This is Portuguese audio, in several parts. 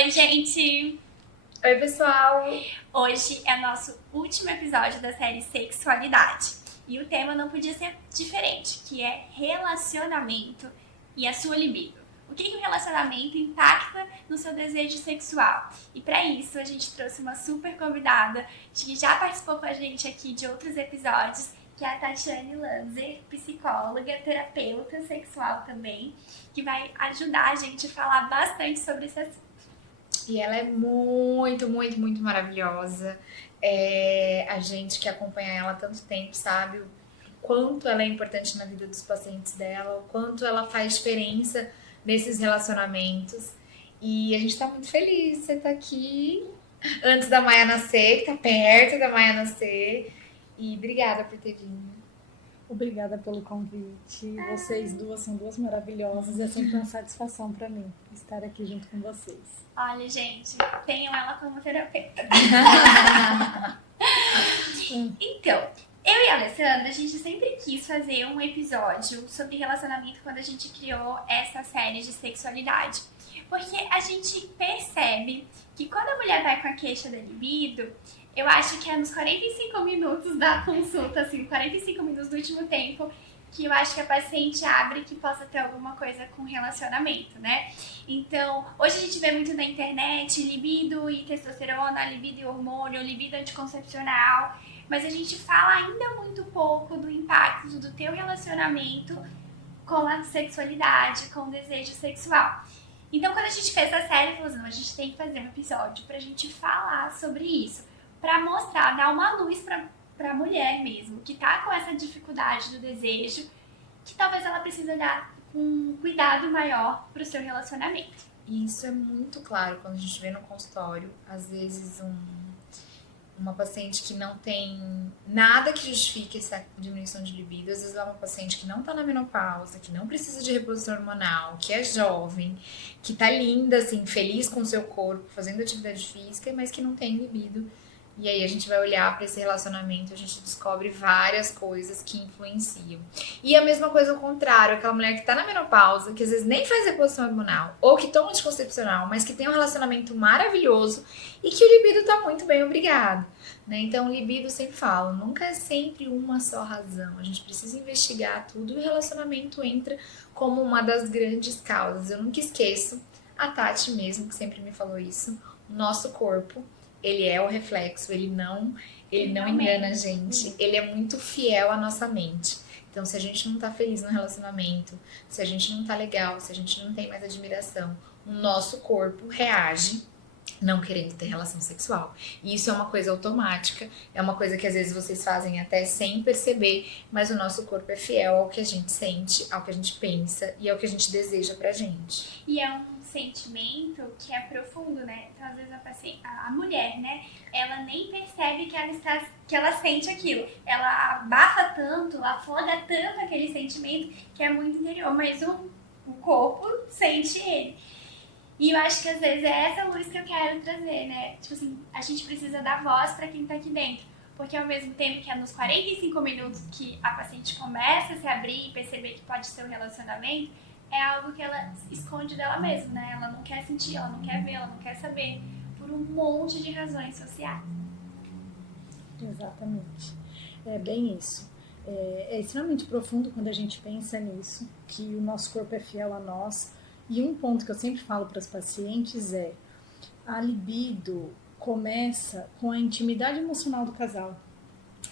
Oi, gente! Oi, pessoal! Hoje é nosso último episódio da série Sexualidade. E o tema não podia ser diferente, que é relacionamento e a sua libido. O que o relacionamento impacta no seu desejo sexual? E para isso a gente trouxe uma super convidada que já participou com a gente aqui de outros episódios, que é a Tatiane Lanzer, psicóloga, terapeuta sexual também, que vai ajudar a gente a falar bastante sobre esse assunto. E ela é muito maravilhosa. A gente que acompanha ela há tanto tempo sabe o quanto ela é importante na vida dos pacientes dela, o quanto ela faz diferença nesses relacionamentos. E a gente tá muito feliz de você estar aqui antes da Maia nascer, que tá perto da Maia nascer. E obrigada por ter vindo. Obrigada pelo convite. Vocês duas são duas maravilhosas. É sempre uma satisfação para mim estar aqui junto com vocês. Olha, gente, tenham ela como terapeuta. Então, eu e a Alessandra, a gente sempre quis fazer um episódio sobre relacionamento quando a gente criou essa série de sexualidade. Porque a gente percebe que quando a mulher vai com a queixa da libido, eu acho que é nos 45 minutos da consulta, assim, 45 minutos do último tempo, que eu acho que a paciente abre que possa ter alguma coisa com relacionamento, né? Então, hoje a gente vê muito na internet libido e testosterona, libido e hormônio, libido anticoncepcional, mas a gente fala ainda muito pouco do impacto do teu relacionamento com a sexualidade, com o desejo sexual. Então, quando a gente fez a série, falou assim, a gente tem que fazer um episódio pra gente falar sobre isso, pra mostrar, dar uma luz pra mulher mesmo, que tá com essa dificuldade do desejo, que talvez ela precise dar um cuidado maior pro seu relacionamento. E isso é muito claro quando a gente vê no consultório, às vezes uma paciente que não tem nada que justifique essa diminuição de libido, às vezes é uma paciente que não tá na menopausa, que não precisa de reposição hormonal, que é jovem, que tá linda, assim, feliz com o seu corpo, fazendo atividade física, mas que não tem libido. E aí a gente vai olhar para esse relacionamento, a gente descobre várias coisas que influenciam. E a mesma coisa ao contrário, aquela mulher que tá na menopausa, que às vezes nem faz reposição hormonal, ou que toma anticoncepcional, mas que tem um relacionamento maravilhoso e que o libido tá muito bem, obrigado. Né? Então o libido, sempre falo, nunca é sempre uma só razão. A gente precisa investigar tudo e o relacionamento entra como uma das grandes causas. Eu nunca esqueço, a Tati mesmo, que sempre me falou isso, o nosso corpo, ele é o reflexo, ele não engana a gente, ele é muito fiel à nossa mente. Então, se a gente não tá feliz no relacionamento, se a gente não tá legal, se a gente não tem mais admiração, o nosso corpo reage não querendo ter relação sexual. E isso é uma coisa automática, é uma coisa que às vezes vocês fazem até sem perceber, mas o nosso corpo é fiel ao que a gente sente, ao que a gente pensa e ao que a gente deseja pra gente. E é um sentimento que é profundo, né? Então, às vezes, a mulher, né? Ela nem percebe que ela sente aquilo. Ela abafa tanto, afoga tanto aquele sentimento que é muito interior, mas o corpo sente ele. E eu acho que às vezes é essa luz que eu quero trazer, né? Tipo assim, a gente precisa dar voz pra quem tá aqui dentro. Porque ao mesmo tempo que é nos 45 minutos que a paciente começa a se abrir e perceber que pode ser um relacionamento, é algo que ela esconde dela mesma, né? Ela não quer sentir, ela não quer ver, ela não quer saber, por um monte de razões sociais. Exatamente. É bem isso. É extremamente profundo quando a gente pensa nisso, que o nosso corpo é fiel a nós. E um ponto que eu sempre falo para as pacientes é: a libido começa com a intimidade emocional do casal.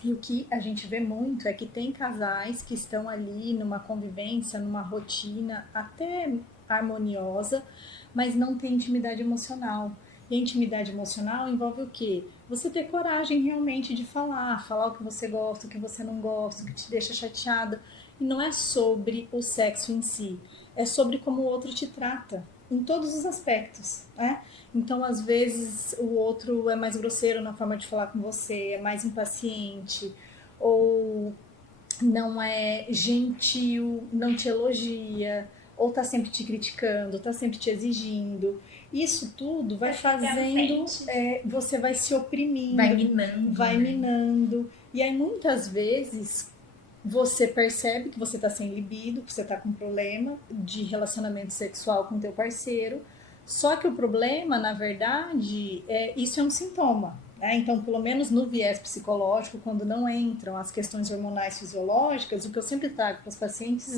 E o que a gente vê muito é que tem casais que estão ali numa convivência, numa rotina até harmoniosa, mas não tem intimidade emocional. E a intimidade emocional envolve o quê? Você ter coragem realmente de falar o que você gosta, o que você não gosta, o que te deixa chateado. E não é sobre o sexo em si, é sobre como o outro te trata, em todos os aspectos, né? Então, às vezes, o outro é mais grosseiro na forma de falar com você, é mais impaciente, ou não é gentil, não te elogia, ou tá sempre te criticando, tá sempre te exigindo. Isso tudo vai fazendo, você vai se oprimindo, vai minando. E aí, muitas vezes, você percebe que você tá sem libido, que você tá com problema de relacionamento sexual com teu parceiro, Só que o problema, na verdade, isso é um sintoma. Então, pelo menos no viés psicológico, quando não entram as questões hormonais fisiológicas, o que eu sempre trago para os pacientes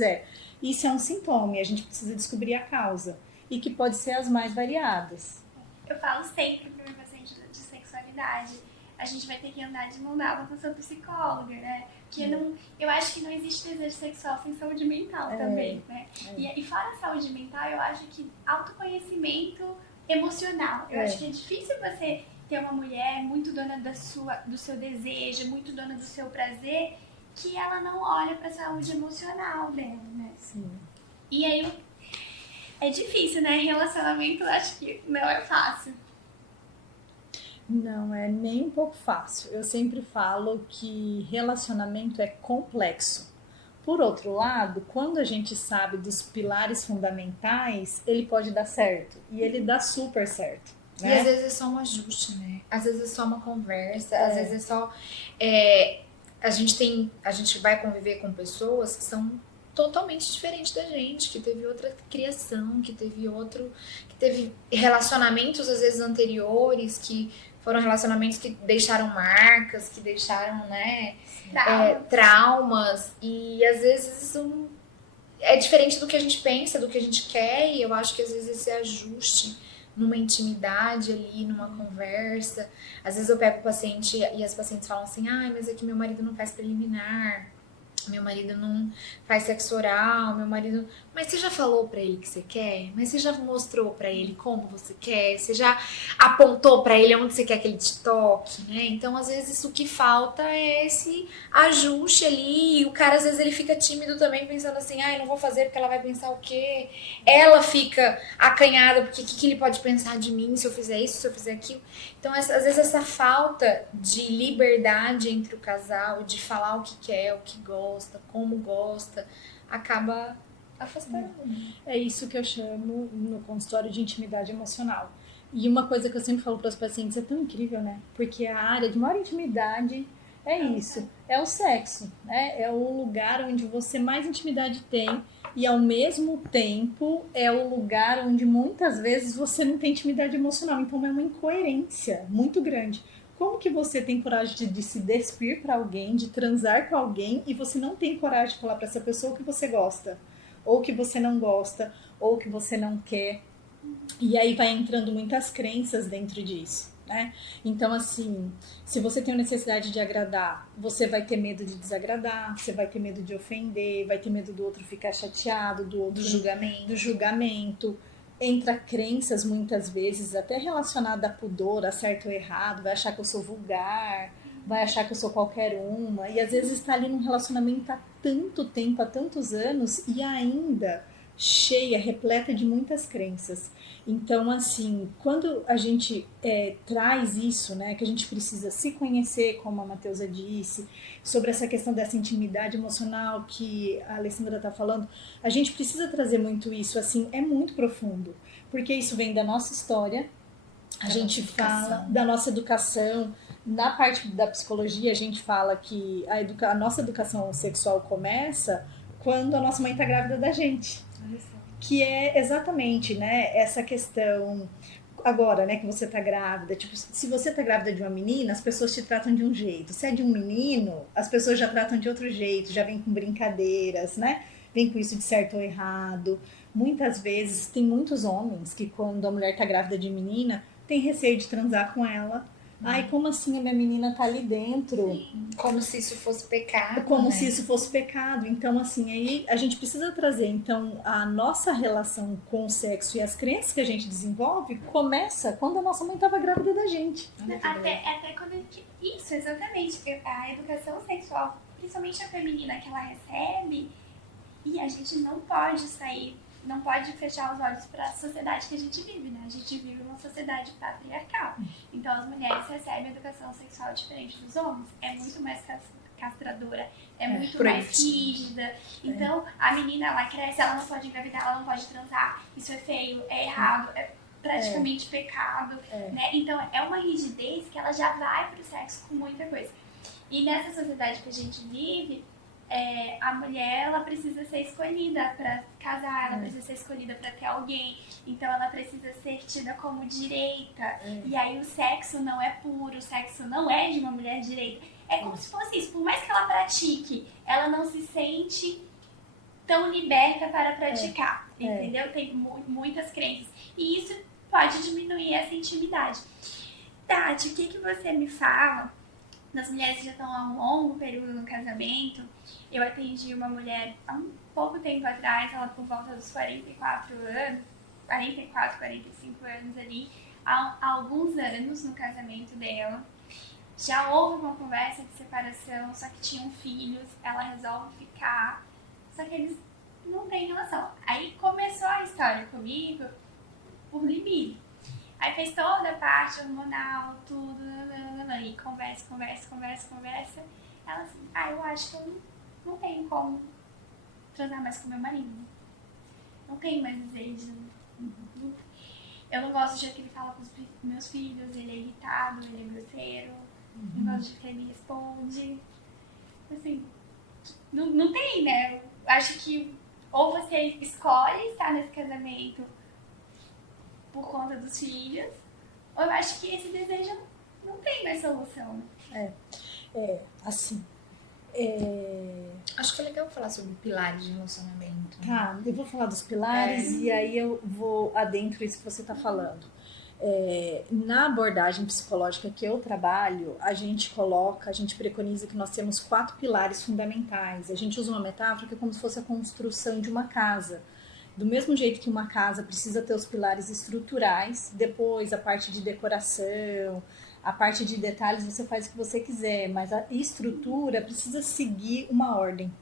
isso é um sintoma e a gente precisa descobrir a causa. E que pode ser as mais variadas. Eu falo sempre para o meu paciente de sexualidade, a gente vai ter que andar de mão dada com a sua psicóloga, né? Porque eu acho que não existe desejo sexual sem saúde mental também, né? E fora a saúde mental, eu acho que autoconhecimento emocional. Eu acho que é difícil você ter uma mulher muito dona do seu desejo, muito dona do seu prazer, que ela não olha para a saúde emocional dela, né? Sim. E aí é difícil, né? Relacionamento, eu acho que não é fácil. Não é nem um pouco fácil. Eu sempre falo que relacionamento é complexo. Por outro lado, quando a gente sabe dos pilares fundamentais, ele pode dar certo. E ele dá super certo. Né? E às vezes é só um ajuste, né? Às vezes é só uma conversa, às vezes é só... a gente vai conviver com pessoas que são totalmente diferentes da gente, que teve outra criação, que teve relacionamentos às vezes anteriores, que foram relacionamentos que deixaram marcas, que deixaram, né, traumas, e às vezes é diferente do que a gente pensa, do que a gente quer, e eu acho que às vezes esse ajuste numa intimidade ali, numa conversa. Às vezes eu pego o paciente e as pacientes falam assim, mas é que meu marido não faz preliminar, meu marido não faz sexo oral, meu marido... Mas você já falou pra ele que você quer? Mas você já mostrou pra ele como você quer? Você já apontou pra ele onde você quer que ele te toque, né? Então, às vezes, o que falta é esse ajuste ali. E o cara, às vezes, ele fica tímido também, pensando assim, eu não vou fazer porque ela vai pensar o quê? Ela fica acanhada, porque o que ele pode pensar de mim se eu fizer isso, se eu fizer aquilo? Então, às vezes, essa falta de liberdade entre o casal, de falar o que quer, o que gosta, como gosta, acaba afastando. É isso que eu chamo no consultório de intimidade emocional. E uma coisa que eu sempre falo para os pacientes é tão incrível, né? Porque a área de maior intimidade é isso, é o sexo, né? É o lugar onde você mais intimidade tem e ao mesmo tempo é o lugar onde muitas vezes você não tem intimidade emocional. Então é uma incoerência muito grande. Como que você tem coragem de se despir para alguém, de transar com alguém e você não tem coragem de falar para essa pessoa o que você gosta? Ou que você não gosta, ou que você não quer. E aí vai entrando muitas crenças dentro disso, né? Então, assim, se você tem a necessidade de agradar, você vai ter medo de desagradar, você vai ter medo de ofender, vai ter medo do outro ficar chateado, do julgamento. Entra crenças muitas vezes, até relacionada a pudor, a certo ou errado, vai achar que eu sou vulgar, vai achar que eu sou qualquer uma, e às vezes está ali num relacionamento há tanto tempo, há tantos anos, e ainda cheia, repleta de muitas crenças. Então, assim, quando a gente traz isso, né, que a gente precisa se conhecer, como a Matheusa disse, sobre essa questão dessa intimidade emocional que a Alessandra está falando, a gente precisa trazer muito isso, assim, é muito profundo, porque isso vem da nossa história, a gente fala da nossa educação. Na parte da psicologia, a gente fala que a nossa educação sexual começa quando a nossa mãe está grávida da gente. Que é exatamente, né, essa questão agora, né, que você está grávida. Tipo, se você está grávida de uma menina, as pessoas te tratam de um jeito. Se é de um menino, as pessoas já tratam de outro jeito, já vem com brincadeiras, né? Vem com isso de certo ou errado. Muitas vezes, tem muitos homens que quando a mulher está grávida de menina, tem receio de transar com ela. Ai, como assim a minha menina tá ali dentro? Sim. Como se isso fosse pecado. Como se isso fosse pecado. Então, assim, aí a gente precisa trazer, então, a nossa relação com o sexo e as crenças que a gente desenvolve começa quando a nossa mãe estava grávida da gente. Até quando... Isso, exatamente. A educação sexual, principalmente a feminina que ela recebe, e a gente não pode sair, não pode fechar os olhos para a sociedade que a gente vive, né? A gente vive numa sociedade patriarcal. Então, as mulheres recebem educação sexual diferente dos homens. É muito mais castradora, é muito mais rígida. Então, a menina, ela cresce, ela não pode engravidar, ela não pode transar. Isso é feio, é errado, é praticamente pecado, né? Então, é uma rigidez que ela já vai pro sexo com muita coisa. E nessa sociedade que a gente vive, a mulher, ela precisa ser escolhida para casar, ela precisa ser escolhida para ter alguém, então ela precisa ser tida como direita, e aí o sexo não é puro, o sexo não é de uma mulher direita. É como se fosse isso, por mais que ela pratique, ela não se sente tão liberta para praticar, entendeu? Tem muitas crenças, e isso pode diminuir essa intimidade. Tati, o que você me fala das mulheres que já estão há um longo período no casamento? Eu atendi uma mulher há um pouco tempo atrás, ela por volta dos 44 anos, 44, 45 anos ali, há alguns anos no casamento dela. Já houve uma conversa de separação, só que tinham filhos, ela resolve ficar, só que eles não têm relação. Aí começou a história comigo por libido. Aí fez toda a parte hormonal, tudo, e conversa. Ela assim, eu acho que eu não tenho como transar mais com meu marido. Não tenho mais desejo. Eu não gosto do jeito que ele fala com os meus filhos, ele é irritado, ele é grosseiro, não gosto do jeito que ele me responde. Assim, não tem, né? Eu acho que ou você escolhe estar nesse casamento por conta dos filhos, ou eu acho que esse desejo não tem mais solução. Assim. Acho que é legal falar sobre pilares de relacionamento. Tá, eu vou falar dos pilares e aí eu vou adentro isso que você está falando. Na abordagem psicológica que eu trabalho, a gente preconiza que nós temos 4 pilares fundamentais. A gente usa uma metáfora que é como se fosse a construção de uma casa. Do mesmo jeito que uma casa precisa ter os pilares estruturais, depois a parte de decoração, a parte de detalhes você faz o que você quiser, mas a estrutura precisa seguir uma ordem.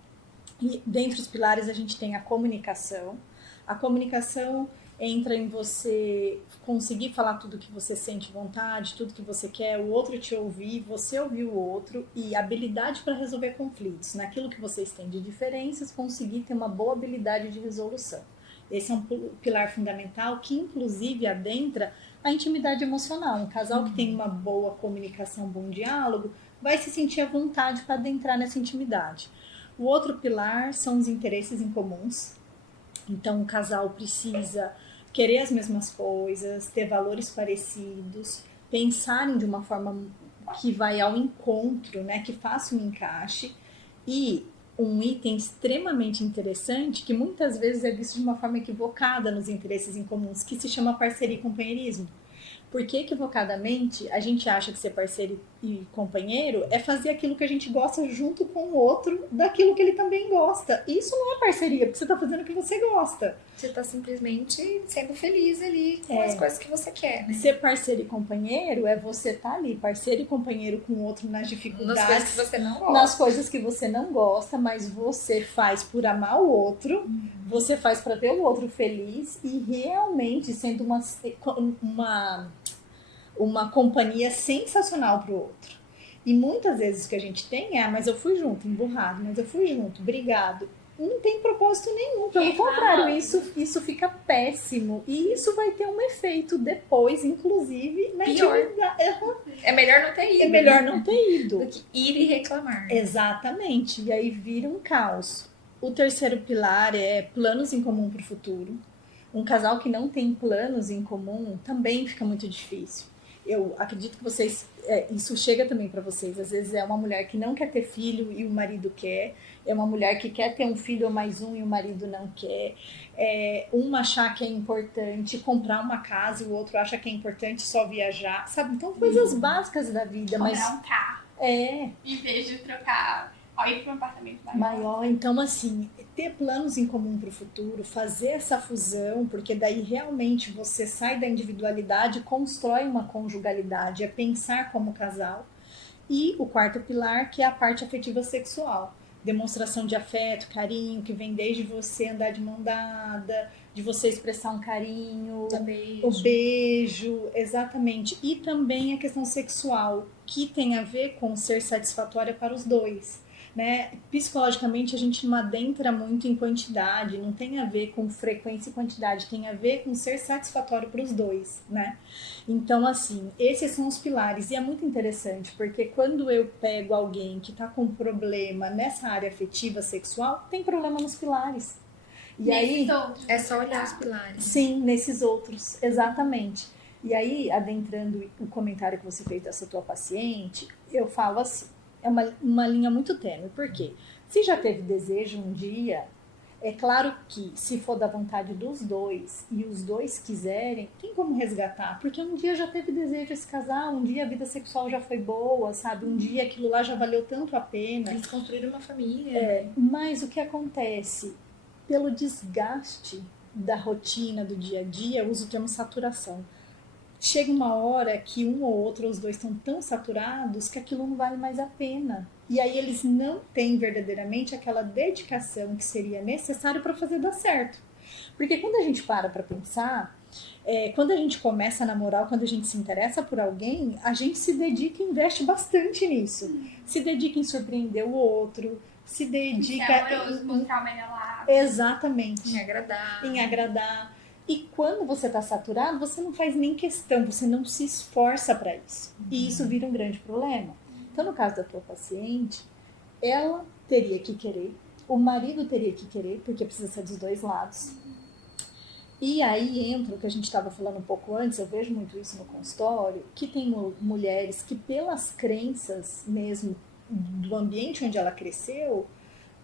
E dentre os pilares a gente tem a comunicação. A comunicação entra em você conseguir falar tudo que você sente vontade, tudo que você quer, o outro te ouvir, você ouvir o outro, e habilidade para resolver conflitos. Naquilo que vocês têm de diferenças, conseguir ter uma boa habilidade de resolução. Esse é um pilar fundamental que inclusive adentra a intimidade emocional. Um casal que tem uma boa comunicação, um bom diálogo, vai se sentir à vontade para adentrar nessa intimidade. O outro pilar são os interesses em comuns. Então, o casal precisa querer as mesmas coisas, ter valores parecidos, pensarem de uma forma que vai ao encontro, né, que faça um encaixe. E um item extremamente interessante, que muitas vezes é visto de uma forma equivocada nos interesses em comuns, que se chama parceria e companheirismo. Porque equivocadamente a gente acha que ser parceiro e companheiro é fazer aquilo que a gente gosta junto com o outro daquilo que ele também gosta. Isso não é parceria, porque você está fazendo o que você gosta. Você está simplesmente sendo feliz ali com as coisas que você quer, né? Ser parceiro e companheiro é você estar ali, parceiro e companheiro com o outro nas dificuldades, nas coisas que você não gosta. Nas coisas que você não gosta, mas você faz por amar o outro, você faz para ver o outro feliz e realmente sendo uma companhia sensacional para o outro. E muitas vezes o que a gente tem mas eu fui junto, emburrado, mas eu fui junto, obrigado. Não tem propósito nenhum, pelo contrário, isso fica péssimo. E isso vai ter um efeito depois, inclusive, na intimidade. É melhor não ter ido. É melhor não ter ido. Do que ir e reclamar. Exatamente, e aí vira um caos. O terceiro pilar é planos em comum para o futuro. Um casal que não tem planos em comum também fica muito difícil. Eu acredito que vocês, isso chega também para vocês. Às vezes é uma mulher que não quer ter filho e o marido quer. É uma mulher que quer ter um filho ou mais um e o marido não quer. Uma achar que é importante comprar uma casa e o outro acha que é importante só viajar. Sabe? Então, coisas básicas da vida. Comprar um carro. Em vez de trocar, ir para um apartamento maior. Então, assim, ter planos em comum para o futuro, fazer essa fusão, porque daí realmente você sai da individualidade e constrói uma conjugalidade, é pensar como casal. E o quarto pilar, que é a parte afetiva sexual. Demonstração de afeto, carinho, que vem desde você andar de mão dada, de você expressar um carinho, o beijo, exatamente. E também a questão sexual, que tem a ver com ser satisfatória para os dois. né? Psicologicamente a gente não adentra muito em quantidade, não tem a ver com frequência e quantidade, tem a ver com ser satisfatório para os dois, né? Então, assim, esses são os pilares. E é muito interessante, porque quando eu pego alguém que está com problema nessa área afetiva, sexual, tem problema nos pilares. E aí, é só olhar os pilares. Sim, nesses outros, exatamente. E aí, adentrando o comentário que você fez dessa tua paciente, eu falo assim, é uma linha muito tênue, por quê? Se já teve desejo um dia, é claro que se for da vontade dos dois e os dois quiserem, tem como resgatar, porque um dia já teve desejo esse casal, um dia a vida sexual já foi boa, sabe? Um dia aquilo lá já valeu tanto a pena. Eles construíram uma família. Mas o que acontece? Pelo desgaste da rotina, do dia a dia, eu uso o termo saturação. Chega uma hora que um ou outro, os dois estão tão saturados que aquilo não vale mais a pena. E aí eles não têm verdadeiramente aquela dedicação que seria necessário para fazer dar certo. Porque quando a gente para pensar, quando a gente começa a namorar, quando a gente se interessa por alguém, a gente se dedica e investe bastante nisso. Se dedica em surpreender o outro, se dedica... É amoroso, mostrar o melhor lado. Exatamente. Em agradar. E quando você está saturado, você não faz nem questão, você não se esforça para isso. E isso vira um grande problema. Então, no caso da tua paciente, ela teria que querer, o marido teria que querer, porque precisa ser dos dois lados. E aí entra o que a gente estava falando um pouco antes, eu vejo muito isso no consultório, que tem mulheres que pelas crenças mesmo do ambiente onde ela cresceu,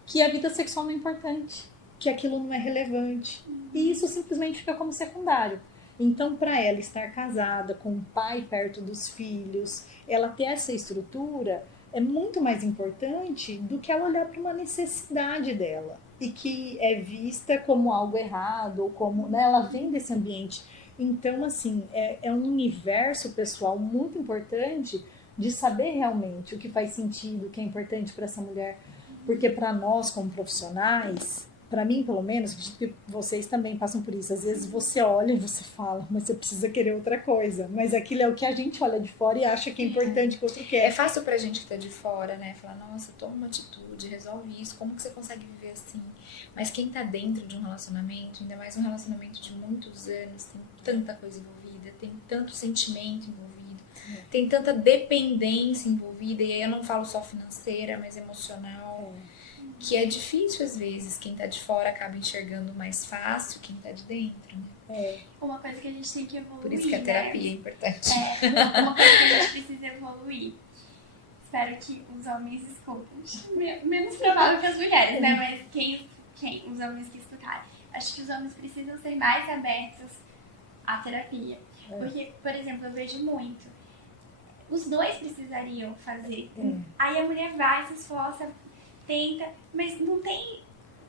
que a vida sexual não é importante, que aquilo não é relevante. E isso simplesmente fica como secundário. Então, para ela estar casada, com o pai perto dos filhos, ela ter essa estrutura é muito mais importante do que ela olhar para uma necessidade dela e que é vista como algo errado, ou como, né, ela vem desse ambiente. Então, assim, é um universo pessoal muito importante de saber realmente o que faz sentido, o que é importante para essa mulher. Porque para nós, como profissionais, para mim, pelo menos, acredito que vocês também passam por isso. Às vezes você olha e você fala, mas você precisa querer outra coisa. Mas aquilo é o que a gente olha de fora e acha que é importante que o outro quer. É fácil pra gente que tá de fora, né? Falar, nossa, toma uma atitude, resolve isso. Como que você consegue viver assim? Mas quem tá dentro de um relacionamento, ainda mais um relacionamento de muitos anos, tem tanta coisa envolvida, tem tanto sentimento envolvido, tem tanta dependência envolvida. E aí eu não falo só financeira, mas emocional. Que é difícil, às vezes, quem tá de fora acaba enxergando mais fácil quem tá de dentro, né? Uma coisa que a gente tem que evoluir, Por isso que a terapia é importante. Uma coisa que a gente precisa evoluir. Espero que os homens escutem. Menos provável que as mulheres, né? Mas quem os homens que escutarem. Acho que os homens precisam ser mais abertos à terapia. Porque, por exemplo, eu vejo muito. Os dois precisariam fazer. Aí a mulher vai, se esforça, tenta, mas não tem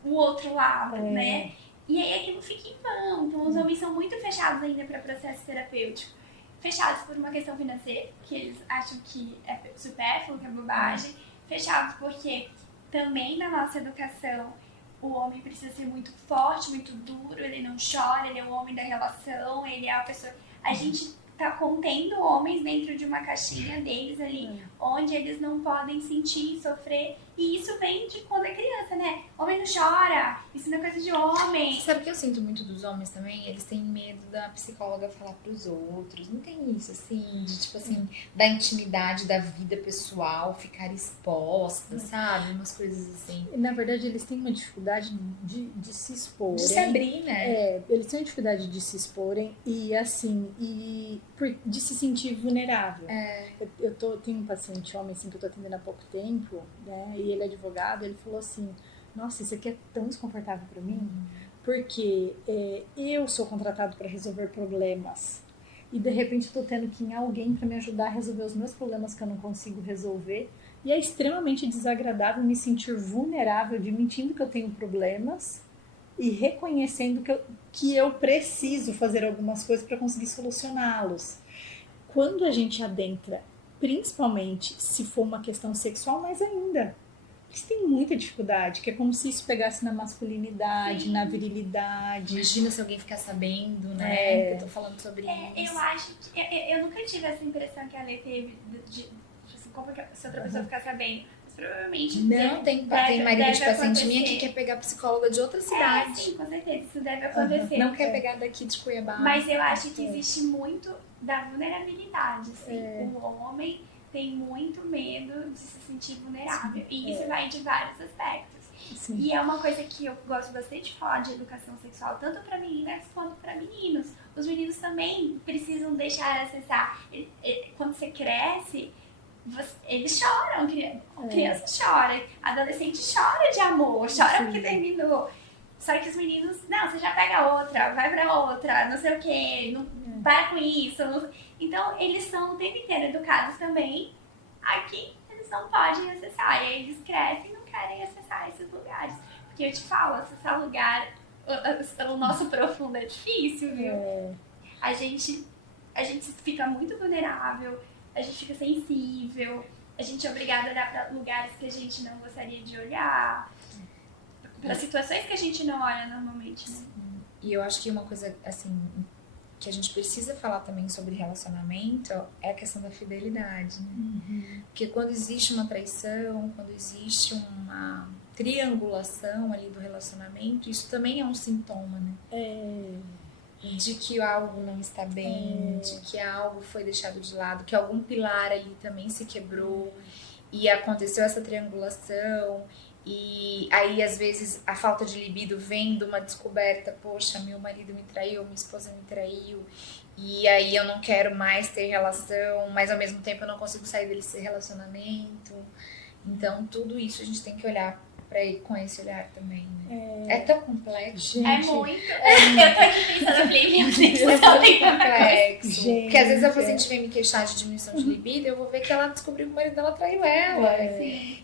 o outro lado, né? E aí aquilo fica em vão. Então os homens são muito fechados ainda para processo terapêutico. Fechados por uma questão financeira, que eles acham que é supérfluo, que é bobagem. Fechados porque também na nossa educação o homem precisa ser muito forte, muito duro, ele não chora, ele é o homem da relação, ele é a pessoa... A gente tá contendo homens dentro de uma caixinha deles ali, onde eles não podem sentir, sofrer. E isso vem de quando é criança, né? Homem não chora, isso não é coisa de homem. Sabe o que eu sinto muito dos homens também? Eles têm medo da psicóloga falar pros outros. Não tem isso, assim, de tipo assim, da intimidade da vida pessoal, ficar exposta, sabe? Umas coisas assim. Na verdade, eles têm uma dificuldade de se exporem. De se abrir, né? Eles têm uma dificuldade de se exporem e, assim, de se sentir vulnerável. Tenho um paciente homem, assim, que eu tô atendendo há pouco tempo, né? E ele é advogado, ele falou assim, nossa, isso aqui é tão desconfortável para mim, porque eu sou contratado para resolver problemas e de repente eu tô tendo que ir em alguém para me ajudar a resolver os meus problemas que eu não consigo resolver, e é extremamente desagradável me sentir vulnerável, admitindo que eu tenho problemas e reconhecendo que eu preciso fazer algumas coisas para conseguir solucioná-los. Quando a gente adentra, principalmente se for uma questão sexual, mais ainda. Eles têm muita dificuldade, que é como se isso pegasse na masculinidade, na virilidade. Imagina se alguém ficar sabendo, né? Que eu tô falando sobre isso. Eu acho que... Eu nunca tive essa impressão que a Lê teve de assim, como que se outra pessoa ficar sabendo. provavelmente Não, tem marido de paciente minha que quer pegar psicóloga de outra cidade. Sim, com certeza, isso deve acontecer. Não quer pegar daqui de Cuiabá. Mas eu acho que existe muito da vulnerabilidade, assim. O homem tem muito medo de se sentir vulnerável. E isso vai de vários aspectos. Sim. E é uma coisa que eu gosto bastante de falar de educação sexual, tanto para meninas quanto para meninos. Os meninos também precisam deixar acessar. Quando você cresce, eles choram, criança chora, adolescente chora de amor, chora porque terminou. Só que os meninos, não, você já pega outra, vai pra outra, não sei o quê, não, para com isso. Então, eles são o tempo inteiro educados também. Aqui, eles não podem acessar. E aí eles crescem e não querem acessar esses lugares. Porque eu te falo, acessar lugar, o nosso profundo é difícil, viu? A gente fica muito vulnerável, a gente fica sensível, a gente é obrigada a olhar pra lugares que a gente não gostaria de olhar, para situações que a gente não olha normalmente, né? E eu acho que uma coisa, assim, que a gente precisa falar também sobre relacionamento é a questão da fidelidade, né? Porque quando existe uma traição, quando existe uma triangulação ali do relacionamento, isso também é um sintoma, né? De que algo não está bem, de que algo foi deixado de lado, que algum pilar ali também se quebrou e aconteceu essa triangulação. E aí, às vezes, a falta de libido vem de uma descoberta, poxa, meu marido me traiu, minha esposa me traiu, e aí eu não quero mais ter relação, mas ao mesmo tempo eu não consigo sair desse relacionamento. Então, tudo isso a gente tem que olhar pra ir com esse olhar também, né? É tão complexo. Gente, É muito. Eu tô aqui pensando, eu falei, meu Deus, É muito tem complexo. Gente, Porque às vezes a paciente vem me queixar de diminuição de libido, eu vou ver que ela descobriu que o marido dela traiu ela.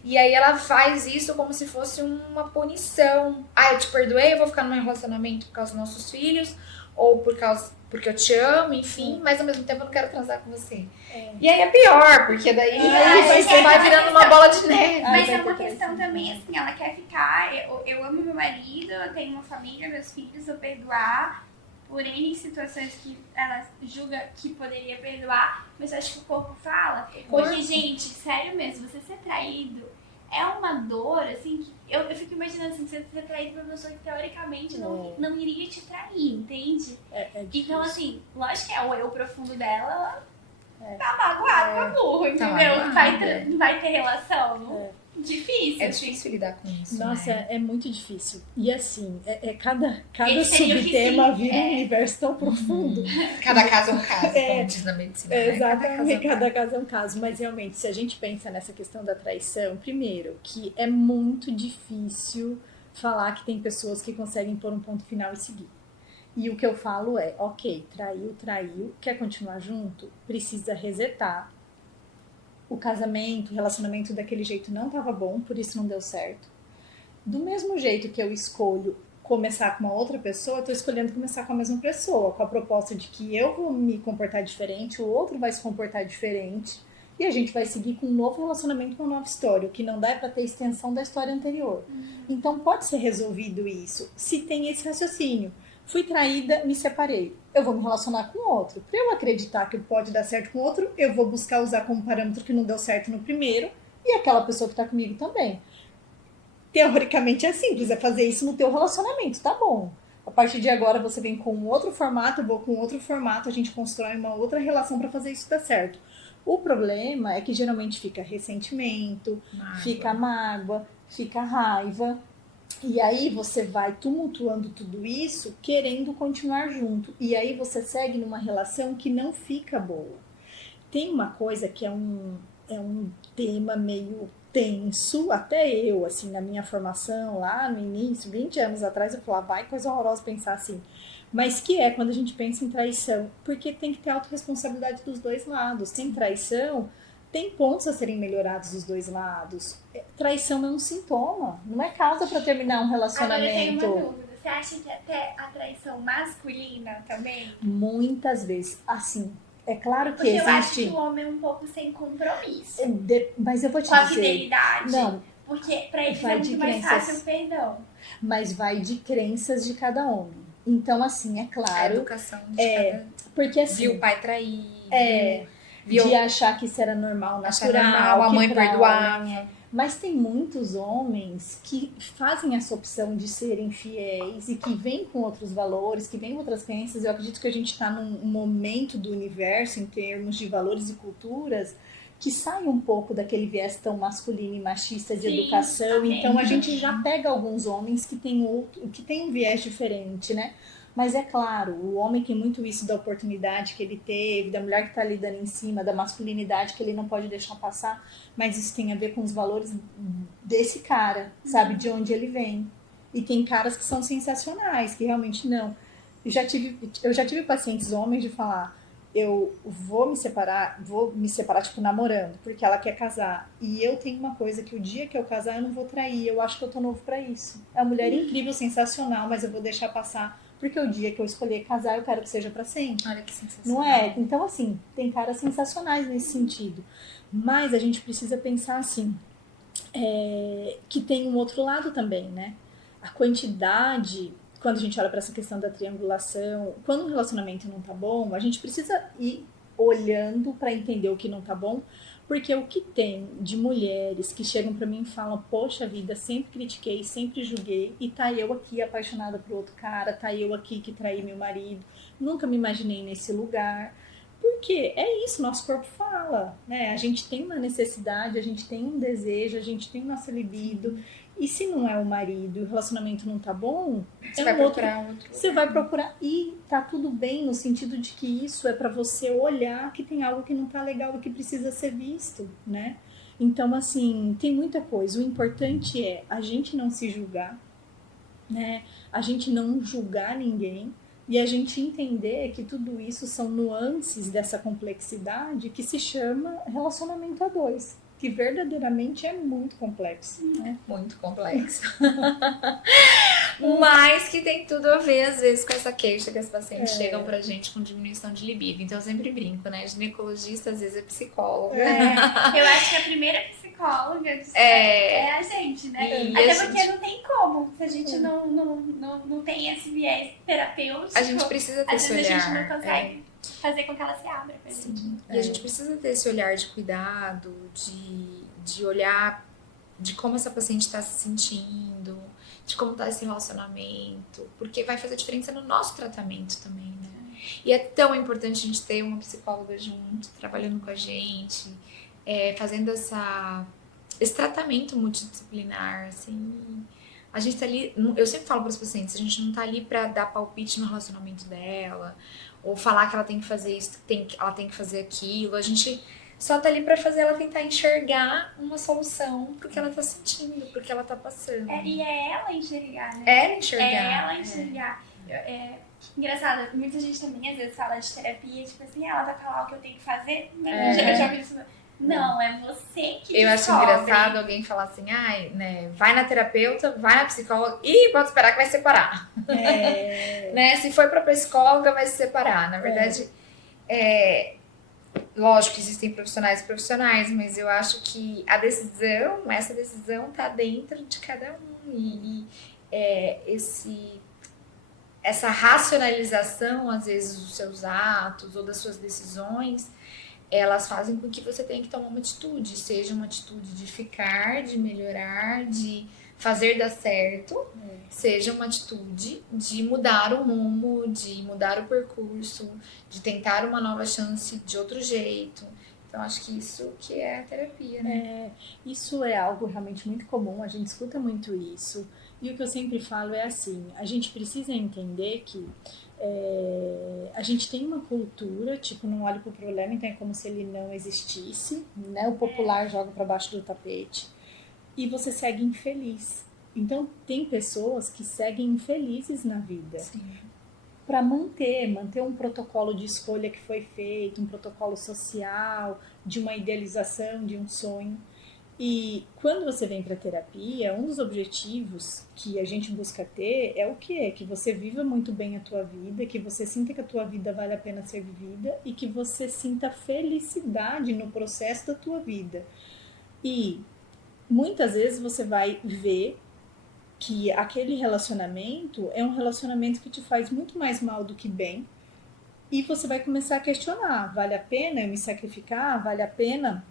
E aí ela faz isso como se fosse uma punição. Ah, eu te perdoei, eu vou ficar num relacionamento por causa dos nossos filhos, ou porque eu te amo, enfim, mas ao mesmo tempo eu não quero transar com você. E aí é pior, porque daí você vai virando uma bola de neve. Mas é uma questão também, assim, ela quer ficar, eu amo meu marido, eu tenho uma família, meus filhos, eu perdoar por N situações que ela julga que poderia perdoar, mas eu acho que o corpo fala. Porque, gente, sério mesmo, você ser traído é uma dor, assim, que eu fico imaginando assim, você ser traído por uma pessoa que teoricamente não iria te trair, entende? Então, assim, lógico que é o eu profundo dela, ela tá magoada com a burro, entendeu? Não vai ter relação. Difícil. É difícil lidar com isso. Nossa, né? é muito difícil. E assim, cada Eles teriam que subtema sim, vira um universo tão profundo. Cada caso é um caso, como diz na medicina. Né? Exatamente, cada caso é um caso. Mas realmente, se a gente pensa nessa questão da traição, primeiro, que é muito difícil falar que tem pessoas que conseguem pôr um ponto final e seguir. E o que eu falo é, ok, traiu, quer continuar junto? Precisa resetar. O casamento, o relacionamento daquele jeito não estava bom, por isso não deu certo. Do mesmo jeito que eu escolho começar com uma outra pessoa, eu estou escolhendo começar com a mesma pessoa, com a proposta de que eu vou me comportar diferente, o outro vai se comportar diferente, e a gente vai seguir com um novo relacionamento, com uma nova história. O que não dá é para ter extensão da história anterior. Então pode ser resolvido isso, se tem esse raciocínio. Fui traída, me separei. Eu vou me relacionar com outro. Para eu acreditar que pode dar certo com outro, eu vou buscar usar como parâmetro que não deu certo no primeiro e aquela pessoa que está comigo também. Teoricamente é simples, é fazer isso no teu relacionamento, tá bom. A partir de agora você vem com outro formato, eu vou com outro formato, a gente constrói uma outra relação para fazer isso dar certo. O problema é que geralmente fica ressentimento, fica mágoa, fica raiva. E aí você vai tumultuando tudo isso, querendo continuar junto. E aí você segue numa relação que não fica boa. Tem uma coisa que é um tema meio tenso, até eu, assim, na minha formação, lá no início, 20 anos atrás, eu falava, vai, coisa horrorosa pensar assim. Mas que é quando a gente pensa em traição, porque tem que ter autorresponsabilidade dos dois lados. Tem traição, tem pontos a serem melhorados dos dois lados. Traição é um sintoma, não é causa para terminar um relacionamento. Agora eu tenho uma dúvida. Você acha que até a traição masculina também? Muitas vezes, assim, é claro que porque existe... eu acho que o homem é um pouco sem compromisso. Mas eu vou te com a dizer... fidelidade. Não. Porque pra eles Vai é de muito mais crenças. fácil o perdão. Mas vai de crenças de cada homem. Então, assim, é A claro... educação de cada... Porque assim... Viu o pai trair. De achar que isso era normal, Achar natural. normal, a que mãe pra perdoar. homem Mas tem muitos homens que fazem essa opção de serem fiéis e que vêm com outros valores, que vêm com outras crenças. Eu acredito que a gente está num momento do universo, em termos de valores e culturas, que sai um pouco daquele viés tão masculino e machista de educação. Então a gente já pega alguns homens que têm um viés diferente, né? Mas é claro, o homem tem muito isso da oportunidade que ele teve, da mulher que está ali dando em cima, da masculinidade que ele não pode deixar passar, mas isso tem a ver com os valores desse cara, sabe? De onde ele vem. E tem caras que são sensacionais, que realmente não. Eu já tive pacientes homens de falar, eu vou me separar tipo namorando, porque ela quer casar. E eu tenho uma coisa que o dia que eu casar eu não vou trair, eu acho que eu tô novo pra isso. É uma mulher incrível, sensacional, mas eu vou deixar passar, porque o dia que eu escolher casar eu quero que seja pra sempre. Olha que sensacional. Não é? Então assim, tem caras sensacionais nesse sentido. Mas a gente precisa pensar assim, que tem um outro lado também, né? A quantidade, quando a gente olha para essa questão da triangulação, quando um relacionamento não tá bom, a gente precisa ir olhando para entender o que não tá bom, porque o que tem de mulheres que chegam para mim e falam, poxa vida, sempre critiquei, sempre julguei, e tá eu aqui apaixonada por outro cara, tá eu aqui que traí meu marido, nunca me imaginei nesse lugar. Porque é isso, nosso corpo fala, né? A gente tem uma necessidade, a gente tem um desejo, a gente tem nossa libido. E se não é o marido e o relacionamento não tá bom, você vai procurar outro. Você vai procurar e tá tudo bem no sentido de que isso é para você olhar que tem algo que não tá legal e que precisa ser visto, né? Então, assim, tem muita coisa. O importante é a gente não se julgar, né? A gente não julgar ninguém. E a gente entender que tudo isso são nuances dessa complexidade que se chama relacionamento a dois, que verdadeiramente é muito complexo, né? Muito complexo. Mas que tem tudo a ver, às vezes, com essa queixa que as pacientes chegam pra gente com diminuição de libido. Então eu sempre brinco, né? Ginecologista, às vezes, é psicóloga. Eu acho que a primeira psicóloga é a gente, né? E até porque não tem como. Se a gente não tem esse viés terapêutico, a gente precisa ter esse olhar. A gente não consegue fazer com que ela se abra pra gente. E a gente precisa ter esse olhar de cuidado, de olhar de como essa paciente está se sentindo, de como está esse relacionamento, porque vai fazer diferença no nosso tratamento também, né? E é tão importante a gente ter uma psicóloga junto, trabalhando com a gente, fazendo esse tratamento multidisciplinar, assim. A gente tá ali, eu sempre falo para os pacientes, a gente não tá ali para dar palpite no relacionamento dela, ou falar que ela tem que fazer isso, ela tem que fazer aquilo. A gente só tá ali para fazer ela tentar enxergar uma solução pro que ela tá sentindo, pro que ela tá passando. E é ela enxergar, né? É enxergar. É ela enxergar. Engraçado, muita gente também às vezes fala de terapia, tipo assim, ela vai falar o que eu tenho que fazer, né? Eu já ouvi isso. Não, é você que Eu acho engraçado alguém falar assim, né, vai na terapeuta, vai na psicóloga e pode esperar que vai separar. Né? Se for pra psicóloga, vai se separar. Na verdade, lógico que existem profissionais e profissionais, mas eu acho que essa decisão tá dentro de cada um. E essa racionalização, às vezes, dos seus atos ou das suas decisões, elas fazem com que você tenha que tomar uma atitude, seja uma atitude de ficar, de melhorar, de fazer dar certo, seja uma atitude de mudar o rumo, de mudar o percurso, de tentar uma nova chance de outro jeito. Então, acho que isso que é a terapia, né? Isso é algo realmente muito comum, a gente escuta muito isso. E o que eu sempre falo é assim, a gente precisa entender que a gente tem uma cultura, tipo, não olhe pro problema, então é como se ele não existisse, né? O popular joga para baixo do tapete e você segue infeliz. Então tem pessoas que seguem infelizes na vida. Para manter um protocolo de escolha que foi feito, um protocolo social, de uma idealização, de um sonho. E quando você vem para terapia, um dos objetivos que a gente busca ter é o quê? Que você viva muito bem a tua vida, que você sinta que a tua vida vale a pena ser vivida e que você sinta felicidade no processo da tua vida. E muitas vezes você vai ver que aquele relacionamento é um relacionamento que te faz muito mais mal do que bem. E você vai começar a questionar, vale a pena eu me sacrificar? Vale a pena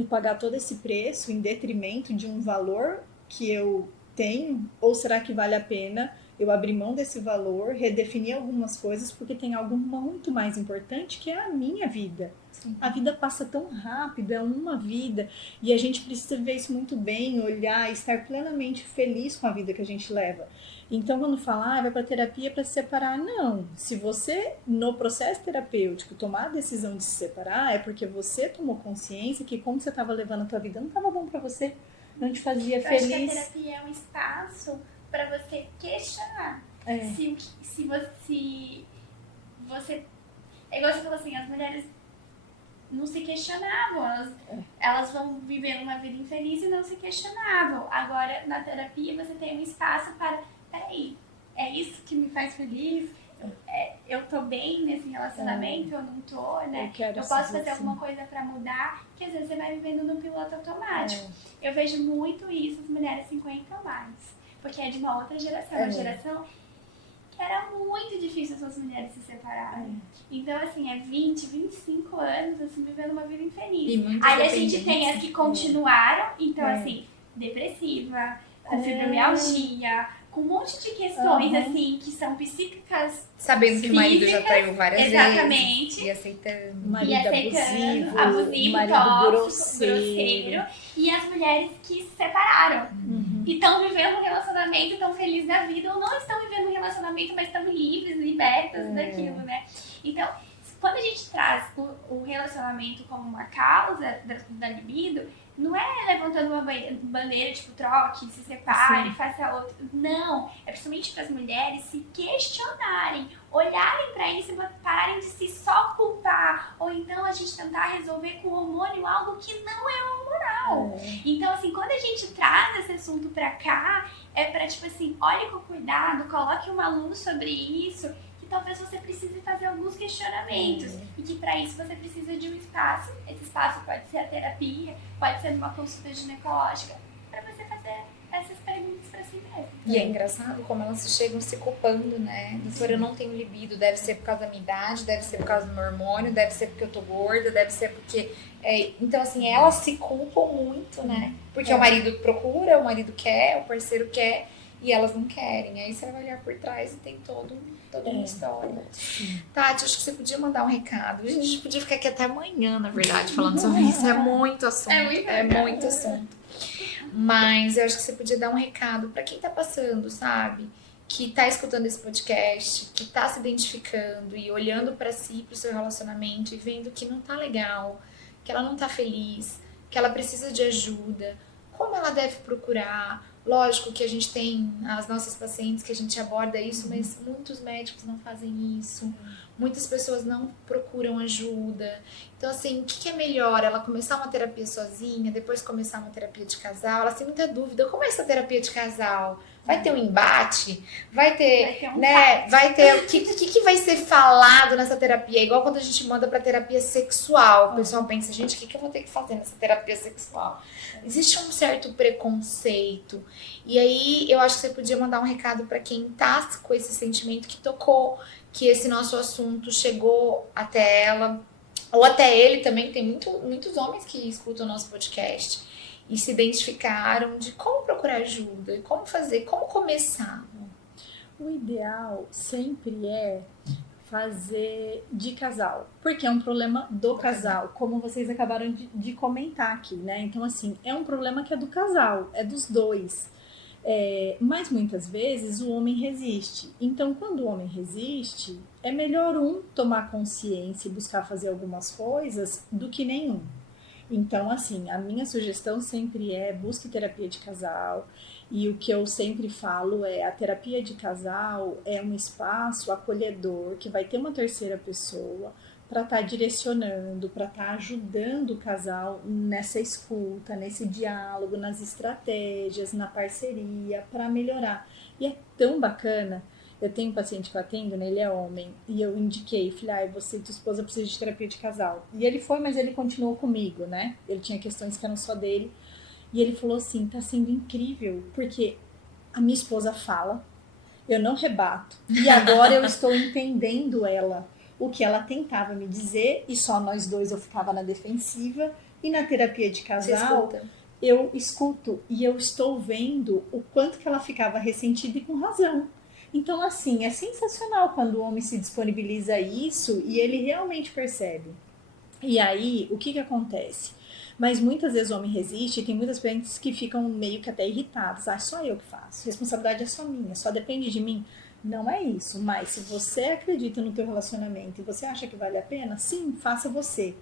eu pagar todo esse preço em detrimento de um valor que eu tenho? Ou será que vale a pena eu abrir mão desse valor, redefinir algumas coisas, porque tem algo muito mais importante, que é a minha vida. Sim. A vida passa tão rápido, é uma vida, e a gente precisa ver isso muito bem, olhar, estar plenamente feliz com a vida que a gente leva. Então, quando fala, vai para terapia para se separar, não. Se você, no processo terapêutico, tomar a decisão de se separar, é porque você tomou consciência que como você estava levando a tua vida não estava bom para você, não te fazia Eu acho que a feliz. terapia é um espaço para você questionar. Se você... É igual você falou assim, as mulheres não se questionavam, elas vão vivendo uma vida infeliz e não se questionavam. Agora, na terapia, você tem um espaço para, peraí, é isso que me faz feliz? Eu tô bem nesse relacionamento, eu não tô, né? Eu posso fazer alguma coisa pra mudar, que às vezes você vai vivendo no piloto automático. Eu vejo muito isso, as mulheres 50 ou mais, porque é de uma outra geração, uma geração que era muito difícil as mulheres se separarem. Então, assim, é 20, 25 anos, assim, vivendo uma vida infeliz. Aí a gente tem as que continuaram, então, assim, depressiva, com fibromialgia, com um monte de questões, assim, que são psíquicas. Sabendo que o marido já traiu várias vezes. E aceitando. Marido abusivo, marido tóxico, grosseiro. E as mulheres que se separaram. E estão vivendo um relacionamento, estão felizes da vida, ou não estão vivendo um relacionamento, mas estão livres, libertas daquilo, né? Então, quando a gente traz o relacionamento como uma causa da libido, não é levantando uma bandeira, tipo, troque, se separe, faça outra. Não, é principalmente para as mulheres se questionarem, olharem para isso e pararem de se só culpar. Ou então a gente tentar resolver com hormônio algo que não é hormonal. Então, assim, quando a gente traz esse assunto para cá, é para, tipo assim, olhe com cuidado, coloque uma luz sobre isso, que talvez você precise fazer alguns questionamentos e que para isso você precisa de um espaço. Esse espaço pode ser a terapia, pode ser uma consulta ginecológica, para você fazer essas perguntas para si mesmo. E é engraçado como elas chegam se culpando, né? Doutora, eu não tenho libido, deve ser por causa da minha idade, deve ser por causa do meu hormônio, deve ser porque eu tô gorda, deve ser porque... Então, assim, elas se culpam muito, né? Porque o marido procura, o marido quer, o parceiro quer, e elas não querem. Aí você vai olhar por trás e tem toda uma história. Tati, acho que você podia mandar um recado. A gente podia ficar aqui até amanhã, na verdade, falando sobre isso. É muito assunto. É muito assunto. Mas eu acho que você podia dar um recado pra quem tá passando, sabe? Que tá escutando esse podcast, que tá se identificando e olhando pra si, pro seu relacionamento e vendo que não tá legal, que ela não tá feliz, que ela precisa de ajuda. Como ela deve procurar? Lógico que a gente tem as nossas pacientes que a gente aborda isso, mas muitos médicos não fazem isso. Muitas pessoas não procuram ajuda. Então, assim, o que é melhor? Ela começar uma terapia sozinha, depois começar uma terapia de casal? Ela tem muita dúvida. Como é essa terapia de casal? Vai ter um embate? Vai ter né? Vai ter... O que vai ser falado nessa terapia? É igual quando a gente manda pra terapia sexual. O pessoal pensa, gente, o que eu vou ter que fazer nessa terapia sexual? Existe um certo preconceito. E aí, eu acho que você podia mandar um recado pra quem tá com esse sentimento que tocou, que esse nosso assunto chegou até ela, ou até ele também. Tem muitos homens que escutam o nosso podcast e se identificaram de como procurar ajuda, como fazer, como começar. O ideal sempre é fazer de casal, porque é um problema do casal, como vocês acabaram de comentar aqui, né? Então, assim, é um problema que é do casal, é dos dois. Mas muitas vezes o homem resiste. Então, quando o homem resiste, é melhor um tomar consciência e buscar fazer algumas coisas do que nenhum. Então, assim, a minha sugestão sempre é busque terapia de casal. E o que eu sempre falo é a terapia de casal é um espaço acolhedor que vai ter uma terceira pessoa para estar direcionando, para estar ajudando o casal nessa escuta, nesse diálogo, nas estratégias, na parceria, para melhorar. E é tão bacana. Eu tenho um paciente que eu atendo, né, ele é homem, e eu indiquei, falei, você e tua esposa precisam de terapia de casal. E ele foi, mas ele continuou comigo, né? Ele tinha questões que eram só dele. E ele falou assim, tá sendo incrível, porque a minha esposa fala, eu não rebato. E agora eu estou entendendo ela. o que ela tentava me dizer, e só nós dois eu ficava na defensiva. E na terapia de Você casal, escuta. eu escuto e eu estou vendo o quanto que ela ficava ressentida e com razão. Então, assim, é sensacional quando o homem se disponibiliza a isso e ele realmente percebe. E aí, o que que acontece? Mas muitas vezes o homem resiste e tem muitas clientes que ficam meio que até irritadas. Ah, só eu que faço. A responsabilidade é só minha, só depende de mim. Não é isso, mas se você acredita no teu relacionamento e você acha que vale a pena, sim, faça você.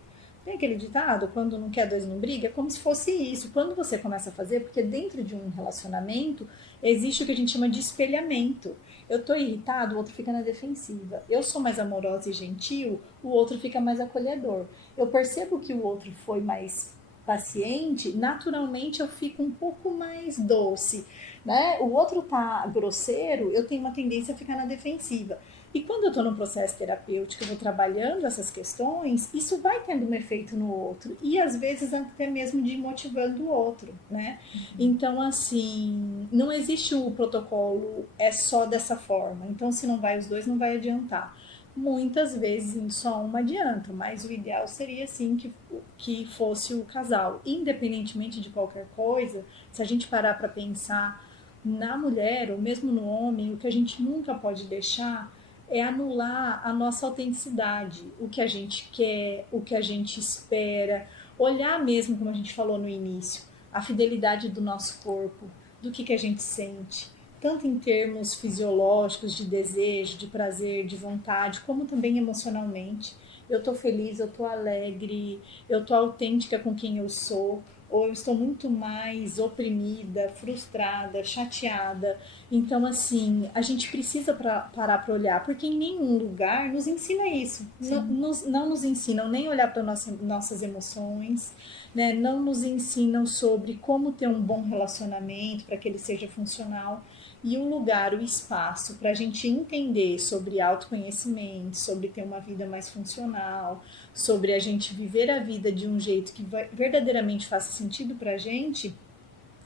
Tem aquele ditado, quando não quer dois não briga, é como se fosse isso. Quando você começa a fazer, porque dentro de um relacionamento existe o que a gente chama de espelhamento. Eu tô irritado, o outro fica na defensiva. Eu sou mais amorosa e gentil, o outro fica mais acolhedor. Eu percebo que o outro foi mais paciente, naturalmente eu fico um pouco mais doce, né? O outro tá grosseiro, eu tenho uma tendência a ficar na defensiva. E quando eu estou num processo terapêutico, eu vou trabalhando essas questões, isso vai tendo um efeito no outro. E às vezes até mesmo de motivando o outro, né? Então, assim, não existe o protocolo, é só dessa forma. Então, se não vai os dois, não vai adiantar. Muitas vezes só uma adianta, mas o ideal seria assim que fosse o casal. Independentemente de qualquer coisa, se a gente parar para pensar na mulher ou mesmo no homem, o que a gente nunca pode deixar é anular a nossa autenticidade, o que a gente quer, o que a gente espera, olhar mesmo, como a gente falou no início, a fidelidade do nosso corpo, do que a gente sente, tanto em termos fisiológicos, de desejo, de prazer, de vontade, como também emocionalmente. Eu tô feliz, eu tô alegre, eu tô autêntica com quem eu sou, ou eu estou muito mais oprimida, frustrada, chateada. Então, assim, a gente precisa parar para olhar, porque em nenhum lugar nos ensina isso. Não nos ensinam nem olhar para nossas emoções, né? Não nos ensinam sobre como ter um bom relacionamento para que ele seja funcional. E o lugar, o espaço para a gente entender sobre autoconhecimento, sobre ter uma vida mais funcional, sobre a gente viver a vida de um jeito que verdadeiramente faça sentido pra gente,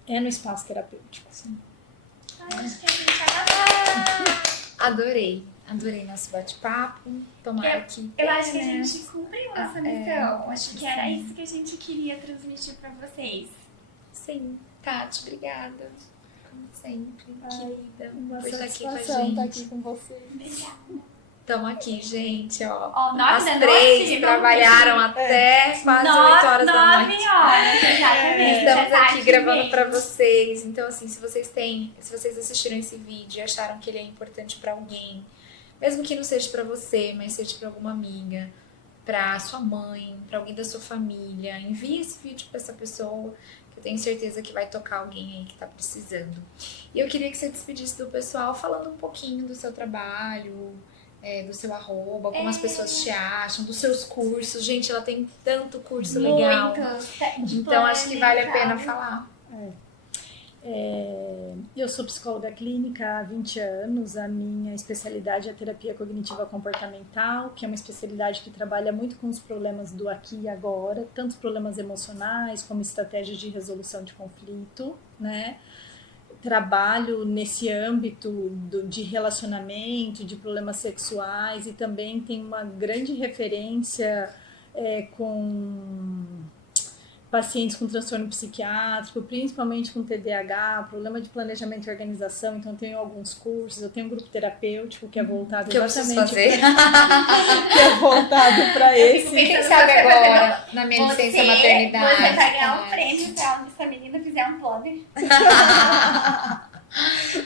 é no espaço terapêutico. Sim. Ai, acho que a gente acabou. Adorei nosso bate-papo. Tomara que. Eu acho que a gente cumpriu essa missão. Acho que era isso que a gente queria transmitir pra vocês. Sim. Tati, obrigada. Como sempre, querida. Uma Por estar aqui com a satisfação gente. estar aqui com vocês. Obrigada. Estamos aqui, gente, ó. Ó, As 9 da três noite, trabalharam até quase 8 horas da noite. 9 horas, exatamente. Estamos Já aqui tá gravando para mesmo. vocês. Então, assim, se vocês assistiram esse vídeo e acharam que ele é importante para alguém, mesmo que não seja para você, mas seja para alguma amiga, para sua mãe, para alguém da sua família, envie esse vídeo para essa pessoa, que eu tenho certeza que vai tocar alguém aí que tá precisando. E eu queria que você despedisse do pessoal falando um pouquinho do seu trabalho, do seu arroba, como as pessoas te acham, dos seus cursos. Gente, ela tem tanto curso legal. Então acho que vale a pena falar. Eu sou psicóloga clínica há 20 anos. A minha especialidade é a terapia cognitiva comportamental, que é uma especialidade que trabalha muito com os problemas do aqui e agora, tanto os problemas emocionais como estratégias de resolução de conflito, né? Trabalho nesse âmbito de relacionamento, de problemas sexuais, e também tem uma grande referência com pacientes com transtorno psiquiátrico, principalmente com TDAH, problema de planejamento e organização. Então, tenho alguns cursos. Eu tenho um grupo terapêutico que é voltado que eu preciso exatamente fazer. que é voltado para esse. Quem sabe agora, na minha licença maternidade. Você vai ganhar um prêmio se a menina fizer um planner.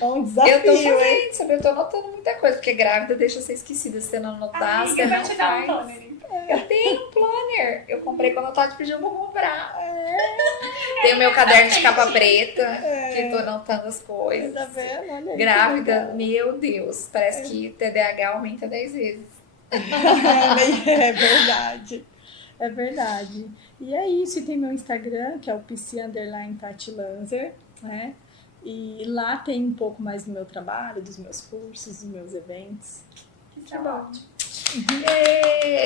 É um desafio, Eu tô hein? fazendo, sabe? Eu tô anotando muita coisa, porque grávida deixa ser esquecida. Se você não anotar, você Amiga, não vai te dar um faz. planner. Eu tenho um planner. Eu comprei quando a Tati pediu, eu vou comprar. Tenho meu caderno de capa preta, que tô anotando as coisas. Tá vendo? Olha aí, que Grávida, legal. meu Deus. Parece que TDAH aumenta 10 vezes. É verdade. É verdade. E é isso. E tem meu Instagram, que é o pc_tatilanzer, né? E lá tem um pouco mais do meu trabalho, dos meus cursos, dos meus eventos. Que bom.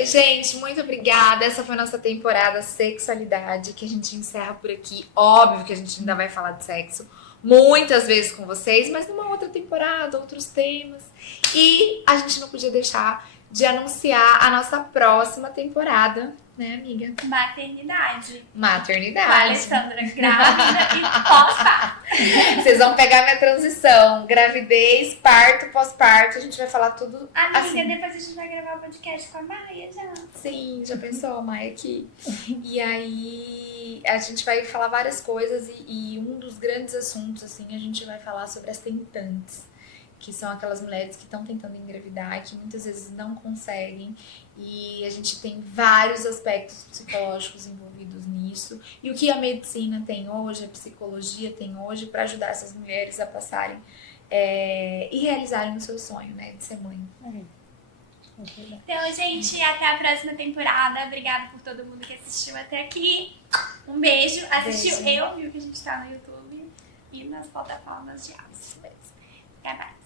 Gente, muito obrigada. Essa foi a nossa temporada Sexualidade, que a gente encerra por aqui. Óbvio que a gente ainda vai falar de sexo muitas vezes com vocês, mas numa outra temporada, outros temas. E a gente não podia deixar de anunciar a nossa próxima temporada, né, amiga? Maternidade. Com a Maternidade. Alessandra grávida e pós-parto. Vocês vão pegar minha transição, gravidez, parto, pós-parto, a gente vai falar tudo Amiga, assim. depois a gente vai gravar o podcast com a Maia já. Sim, já pensou, Maia, aqui? E aí a gente vai falar várias coisas e um dos grandes assuntos, assim, a gente vai falar sobre as tentantes, que são aquelas mulheres que estão tentando engravidar e que muitas vezes não conseguem. E a gente tem vários aspectos psicológicos envolvidos nisso. E o que a medicina tem hoje, a psicologia tem hoje, para ajudar essas mulheres a passarem e realizarem o seu sonho, né, de ser mãe. Então, gente, até a próxima temporada. Obrigada por todo mundo que assistiu até aqui. Um beijo. Assistiu, Beijo. eu vi que a gente tá no YouTube e nas plataformas de áudio. Até mais.